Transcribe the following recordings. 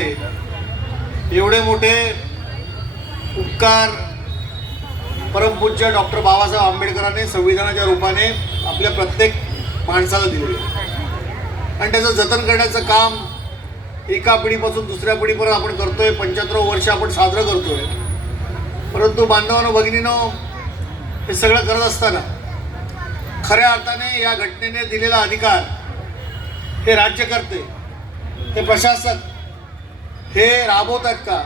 केले, एवढे मोठे उपकार परमपूज्य डॉक्टर बाबासाहेब आंबेडकरांनी संविधानाच्या रूपाने आपल्या प्रत्येक माणसाला दिले आणि त्याचं जतन करण्याचं काम एका पिढीपासून दुसऱ्या पिढीपर्यंत आपण करतोय. 75 वर्ष आपण साजरं करतोय. परंतु बांधवांनो, भगिनींनो, हे सगळं करत असताना खऱ्या अर्थाने या घटनेने दिलेला अधिकार हे राज्यकर्ते, हे प्रशासक हे राबवतात का,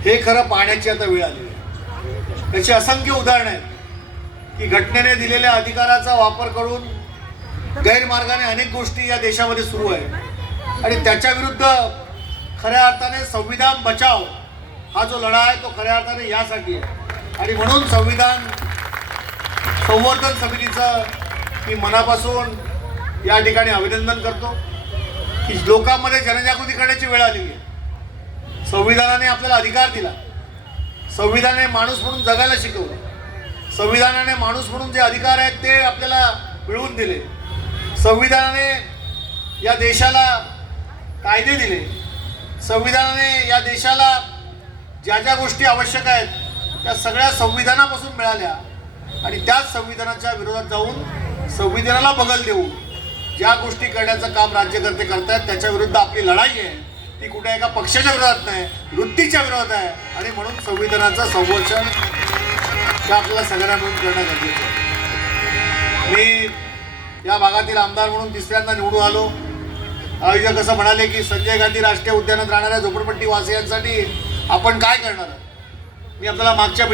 हे खरं पाहण्याची आता वेळ आली आहे. याची असंख्य उदाहरणं आहेत की घटनेने दिलेल्या अधिकाराचा वापर करून गैरमार्गाने अनेक गोष्टी या देशामध्ये सुरू आहेत आणि त्याच्या विरुद्ध खऱ्या अर्थाने संविधान बचाव हा जो लढा आहे तो खऱ्या अर्थाने यासाठी आहे. आणि म्हणून संविधान संवर्धन समितीचं मी मनापासून या ठिकाणी अभिनंदन करतो की लोकांमध्ये जनजागृती करण्याची वेळ आलेली आहे. संविधानाने आपल्याला अधिकार दिला, संविधानाने माणूस म्हणून जगायला शिकवलं, संविधानाने माणूस म्हणून जे अधिकार आहेत ते आपल्याला मिळवून दिले, संविधानाने या देशाला कायदे दिले, संविधानाने या देशाला ज्या ज्या गोष्टी आवश्यक आहेत त्या सगळ्या संविधानापासून मिळाल्या आणि त्याच संविधानाच्या विरोधात जाऊन संविधानाला बगल देऊन ज्या गोष्टी करण्याचं काम राज्यकर्ते करतायत त्याच्या विरुद्ध आपली लढाई आहे. ती कुठे एका पक्षाच्या विरोधात नाही, वृत्तीच्या विरोधात आहे आणि म्हणून संविधानाचं संरक्षण हे आपल्याला सगळ्यांना मिळून करणं गरजेचं आहे. मी या भागातील आमदार म्हणून तिसऱ्यांदा निवडून आलो. आयोजक असं म्हणाले की संजय गांधी राष्ट्रीय उद्यानात राहणाऱ्या झोपडपट्टी वासियांसाठी आपण काय करणार. मी आपल्याला मागच्या